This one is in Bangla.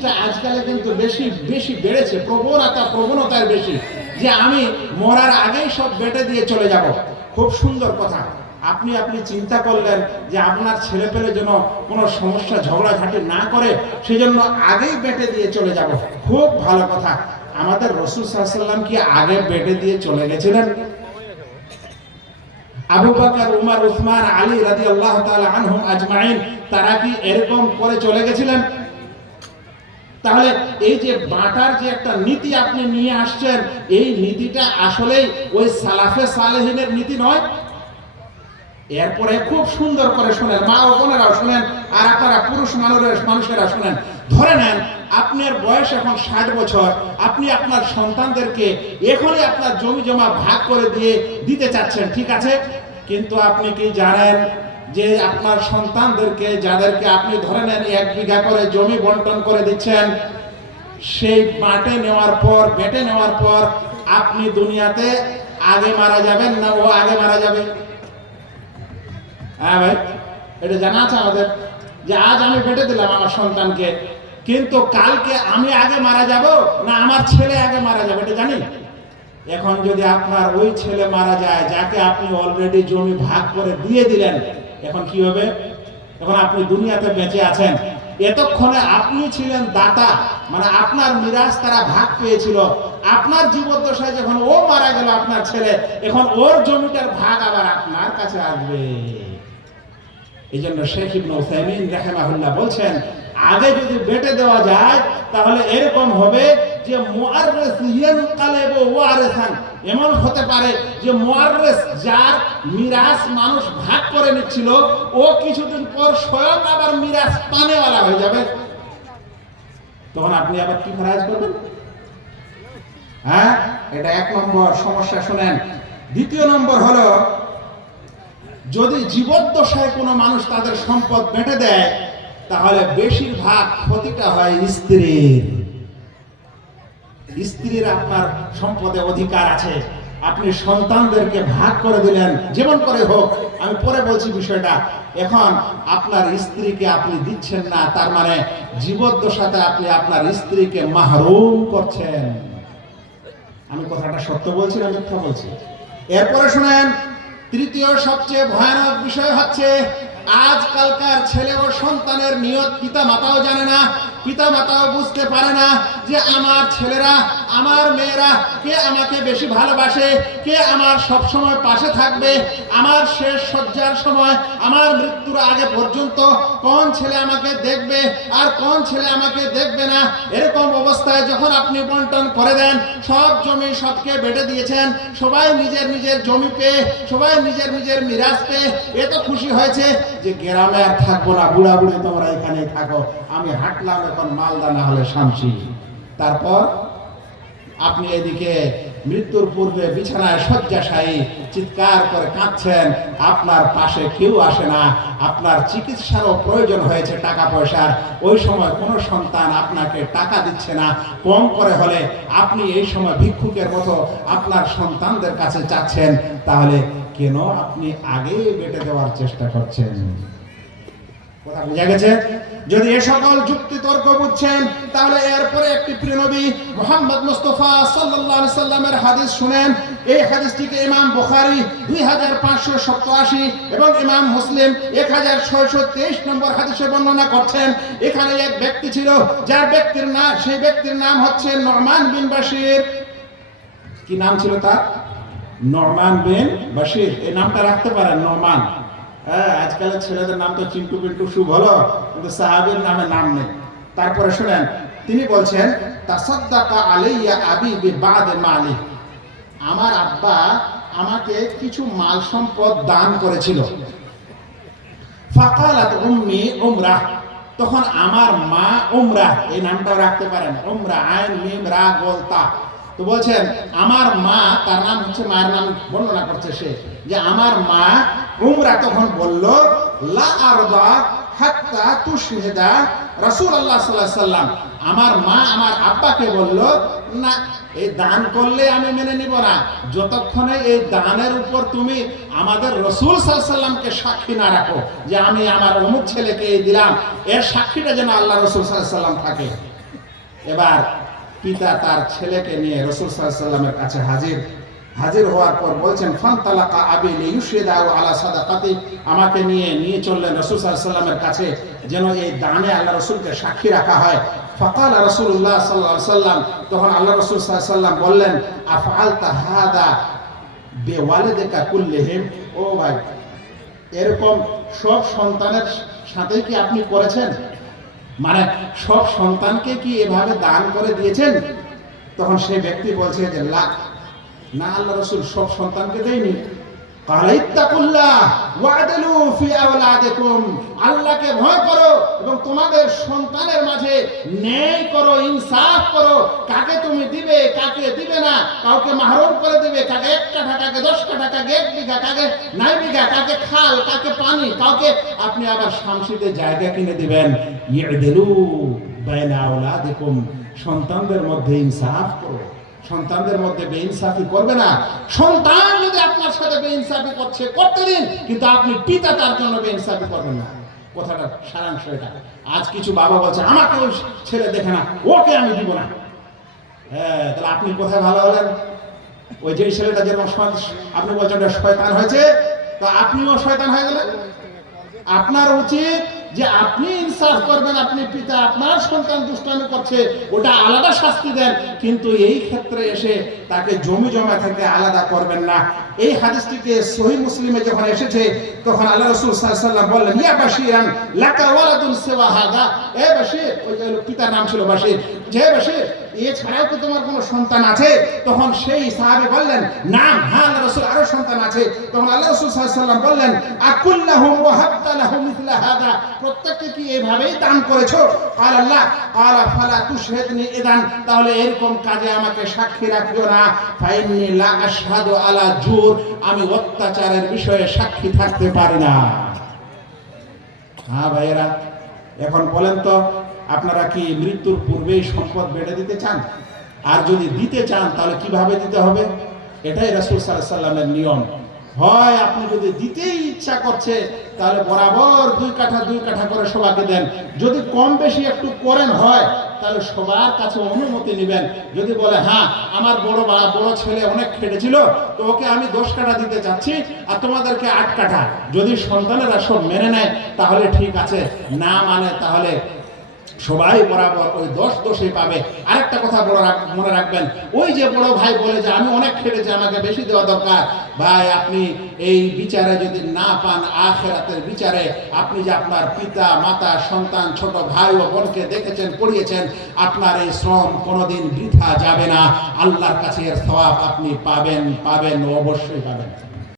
জিনিসটা আজকালে কিন্তু বেশি বেশি বেড়েছে। প্রবণতা প্রবণতার বেশি। যে আমি মরার আগেই সব বেটে দিয়ে চলে যাব। খুব সুন্দর কথা। আপনি আপনি চিন্তা করলেন যে আপনার ছেলে পেলে যেন কোনো সমস্যা, ঝগড়াঝাটি না করে, সেজন্য আগেই বেটে দিয়ে চলে যাব। খুব ভালো কথা। আমাদের রসুল সাল্লাম কি আগে বেটে দিয়ে চলে গেছিলেন? আবু বকর, উমর, উসমান, আলী তাআলা আনহুম আজমাইন, তারা কি এরকম করে চলে গেছিলেন? তাহলে এই যে বাটার যে একটা নীতি আপনি নিয়ে আসছেন, এই নীতিটা আসলেই ওই সালাফে সালেহিনের নীতি নয়? এরপরে খুব সুন্দর করে শোনেন, মা ও বোনেরাও শোনেন, আর আপনারা পুরুষ মানুষের মানুষেরা শোনেন। ধরে নেন, আপনার বয়স এখন ষাট বছর, আপনি আপনার সন্তানদেরকে এখনই আপনার জমি জমা ভাগ করে দিয়ে দিতে চাচ্ছেন, ঠিক আছে? কিন্তু আপনি কি জানেন যে আপনার সন্তানদেরকে, যাদেরকে আপনি ধরে নেন এক বিঘা করে জমি বন্টন করে দিচ্ছেন, সেই মাঠে নেওয়ার পর, বেটে নেওয়ার পর আপনি দুনিয়াতে আগে মারা যাবেন না ও আগে মারা যাবে? হ্যাঁ ভাই, এটা জানা আছে আমাদের যে আজ আমি বেটে দিলাম আমার সন্তানকে, কিন্তু কালকে আমি আগে মারা যাব না আমার ছেলে আগে মারা যাবে? এটা জানি? এখন যদি আপনার ওই ছেলে মারা যায়, যাকে আপনি অলরেডি জমি ভাগ করে দিয়ে দিলেন এখন কি হবে? এখন আপনি দুনিয়াতে বেঁচে আছেন। এতক্ষণে আপনি ছিলেন দাতা মানে আপনার মিরাজ তারা ভাগ পেয়েছিল। আপনার জীবদ্দশায় যখন ও মারা গেল, আপনার ছেলে, এখন ওর জমিটার ভাগ আবার আপনার কাছে আসবে। এই জন্য শেখ ইবনে উসাইমিন রাহিমাহুল্লাহ বলছেন, আগে যদি বেটে দেওয়া যায়, তাহলে এরকম হবে যে মুআররিস ইয়ানকালিবু ওয়ারিসান, এমন হতে পারে যে মুআররিস যার মিরাস মানুষ ভাগ করে নিচ্ছিল, ও কিছুদিন পর স্বয়ং আবার মিরাস পানেওয়ালা হয়ে যাবে। তখন আপনি আবার কি ফরাজ করবেন? হ্যাঁ এটা এক নম্বর সমস্যা, শুনেন। দ্বিতীয় নম্বর হলো, যদি জীবদ্দশায় কোনো মানুষ তাদের সম্পদ বেঁটে দেয়, তাহলে বেশিরভাগ ক্ষতিটা হয় স্ত্রীর। স্ত্রীর আপনার সম্পদে অধিকার আছে। আপনি সন্তানদেরকে ভাগ করে দিলেন, যেমন করে হোক। আমি পরে বলছি বিষয়টা। এখন আপনার স্ত্রীকে আপনি দিচ্ছেন না, তার মানে জীবদ্দশাতে আপনি আপনার স্ত্রীকে মাহরুম করছেন। আমি কথাটা সত্য বলছি না মিথ্যা বলছি? এরপরে শুনেন, তৃতীয় সবচেয়ে ভয়ানক বিষয় হচ্ছে আজকালকার ছেলে ও সন্তানের নিয়ত পিতা মাতাও জানে না পিতা মাতাও বুঝতে পারে না যে আমার ছেলেরা, আমার মেয়েরা কে আমাকে বেশি ভালোবাসে, কে আমার সব সময় পাশে থাকবে, আমার শেষ সজ্জার সময়, আমার মৃত্যুর আগে পর্যন্ত কোন ছেলে আমাকে দেখবে আর কোন ছেলে আমাকে দেখবে না? এরকম অবস্থায় যখন আপনি বন্টন করে দেন, সব জমি সবকে বেটে দিয়েছেন, সবাই নিজের নিজের জমি পেয়ে, সবাই নিজের নিজের মিরাজ পেয়ে এত খুশি হয়েছে যে গ্রামে আর থাকব না বুড়া বুড়ি তোমরা এখানে থাকো। আমি হাঁটলাম এখন মালদা, না হলে শামসি তারপর আপনি এদিকে মৃত্যুর পূর্বে বিছানায় শয্যাশায়ী চিৎকার করে কাঁদছেন। আপনার পাশে কেউ আসে না। আপনার চিকিৎসারও প্রয়োজন হয়েছে টাকা পয়সার। ওই সময় কোনো সন্তান আপনাকে টাকা দিচ্ছে না। কম করে হলে আপনি এই সময় ভিক্ষুকের মতো আপনার সন্তানদের কাছে চাচ্ছেন তাহলে কেন আপনি আগে বেটে দেওয়ার চেষ্টা করছেন? কথা বোঝা গেছে? যদি এ সকল যুক্তি তর্ক বুঝছেন, তাহলে এরপরে একটি প্রিয়নবী মোহাম্মদ মুস্তফা আলাইহি সাল্লামের হাদিস শুনেন। এই হাদিসটিকে ইমাম বুখারী 2587 এবং ইমাম মুসলিম 1623 নম্বর হাদিসে বর্ণনা করছেন। এখানে এক ব্যক্তি ছিল, যার ব্যক্তির নাম সেই ব্যক্তির নাম হচ্ছে নরমান বিন বাশির। কি নাম ছিল তার? Norman bin Bashir. এই নামটা রাখতে পারেন, নরমান। হ্যাঁ ছেলেদের নাম তো চিন্টু পিন্টু কিন্তু সাহাবের নামে নাম নেই। তারপরে শুনেন, তিনি বলছেন, তাসাদ্দাকা আলাইয়া আবি মালি। আমার আব্বা আমাকে কিছু মাল সম্পদ দান করেছিল। ফাকালাত উম্মি উমরা। তখন আমার মা উমরা, এই নামটাও রাখতে পারেন, উমরা, আইন, মিম, রা গোলতা তো বলছেন, আমার মা, তার নাম হচ্ছে মায়ের নাম বর্ণনা করছে সে, যে আমার মা উমরা তখন বলল, লা রাসূলুল্লাহ সাল্লাল্লাহু আলাইহি সাল্লাম। আমার মা আমার আব্বাকে বলল, না, এই দান করলে আমি মেনে নিব না। যতক্ষণে এই দানের উপর তুমি আমাদের রসুল সাল্লামকে সাক্ষী না রাখো, যে আমি আমার অমুক ছেলেকে দিলাম, এর সাক্ষীটা যেন আল্লাহ রসুল সাল্লাম থাকে। এবার পিতা তার ছেলেকে নিয়ে রসুল সাল্লামের কাছে হাজির। হাজির হওয়ার পর বলছেন ফান তালাকা আবি লিউশিদাউ আলা সাদাকাতি আমাকে নিয়ে নিয়ে চললেন রসুল সাল্লামের কাছে, যেন এই দানে আল্লাহ রসুলকে সাক্ষী রাখা হয়। ফকাল রসুল্লাহ সাল্লাহ সাল্লাম তখন আল্লাহ রসুল সাল্লাম বললেন আফআল তাহাদা বেওয়ালেদেকা কুল্লিহিম? ও ভাই, এরকম সব সন্তানের সাথে কি আপনি করেছেন? মানে সব সন্তানকে কি এভাবে দান করে দিয়েছেন? তখন সে ব্যক্তি বলছে যে লাখ না, আল্লাহ রসুল সব সন্তানকে দেয়নি। আল্লাহকে ভয় করো এবং তোমাদের সন্তানের মাঝে ন্যায় করো, ইনসাফ করো। কাকে তুমি দিবে, কাকে দিবে না? কাউকে মাহরুম করে দিবে, কাকে এক বিঘা, কাকে নাই বিঘা, কাকে খাল, কাকে পানি, কাউকে আপনি আবার শামসিতে জায়গা কিনে দিবেন। আওলাদিকুম। সন্তানদের মধ্যে ইনসাফ করো। সন্তানদের মধ্যে বেইনসাফি করবে না। সন্তান আপনার সাথে বেইনসাফি করছে, করতে দিন, কিন্তু আপনি পিতা তার জন্য বেইনসাফি করবেন না। কথাটা সারাংশ এটা। আজ কিছু বাবা বলছে, আমাকে ওই ছেলে দেখে না, ওকে আমি দিব না। হ্যাঁ তাহলে আপনি কোথায় ভালো হলেন? ওই যে ছেলেটা যেরকম আপনি বলছেন শয়তান হয়েছে? তা আপনিও শয়তান হয়ে গেলেন? আপনার উচিত যে আপনি ইনসাফ করবেন, আপনি পিতা, আপনার সন্তান দুষ্টামি করছে, ওটা আলাদা শাস্তি দেন, কিন্তু এই ক্ষেত্রে এসে তাকে জমি জমা থেকে আলাদা করবেন না। এই হাদিসটিকে সহি মুসলিমে যখন এসেছে, তখন আল্লাহ রসুল সাল্লাম বললেন, ইয়া বাশিরান লাকা ওয়ালাদুন সেবা হাদা। এ বাশির ওই পিতার নাম ছিল বাশির। যে বাশির কি তোমার কোনো সন্তান আছে? তখন সেই বললেন নাম হ্যাঁ আল্লাহ রসুল আরও সন্তান আছে। তখন আল্লাহ রসুল সাল্লাম বললেন হাদা। প্রত্যেককে কি এভাবেই দান করেছ? আর আল্লাহ। আলা ফালা তাহলে এরকম কাজে আমাকে সাক্ষী রাখিও না। আলা আমি অত্যাচারের বিষয়ে সাক্ষী থাকতে পারি না। হ্যাঁ ভাইয়েরা, এখন বলেন তো আপনারা কি মৃত্যুর পূর্বেই সম্পদ বেড়ে দিতে চান? আর যদি দিতে চান, তাহলে কীভাবে দিতে হবে? এটাই রাসূল সাল্লাল্লাহু সাল্লামের নিয়ম। হয় আপনি যদি দিতেই ইচ্ছা করছে, তাহলে বরাবর দুই কাঠা দুই কাঠা করে সবাইকে দেন। যদি কম বেশি একটু করেন হয়, তাহলে সবার কাছে অনুমতি নেবেন। যদি বলে হ্যাঁ আমার বড় বা, বড় ছেলে অনেক খেটেছিল, তো ওকে আমি দশ কাঠা দিতে চাচ্ছি, আর তোমাদেরকে আট কাঠা। যদি সন্তানেরা সব মেনে নেয়, তাহলে ঠিক আছে। না মানে তাহলে সবাই বরাবর ওই দশ দোষই পাবে। আরেকটা কথা বড় মনে রাখবেন, ওই যে বড় ভাই বলে যে আমি অনেক খেটেছি, আমাকে বেশি দেওয়া দরকার। ভাই, আপনি এই বিচারে যদি না পান, আখেরাতের বিচারে আপনি যে আপনার পিতা, মাতা, সন্তান, ছোট ভাই ও বোনকে দেখেছেন, পড়িয়েছেন, আপনার এই শ্রম কোনোদিন বৃথা যাবে না। আল্লাহর কাছে এর সওয়াব আপনি পাবেন পাবেন, অবশ্যই পাবেন।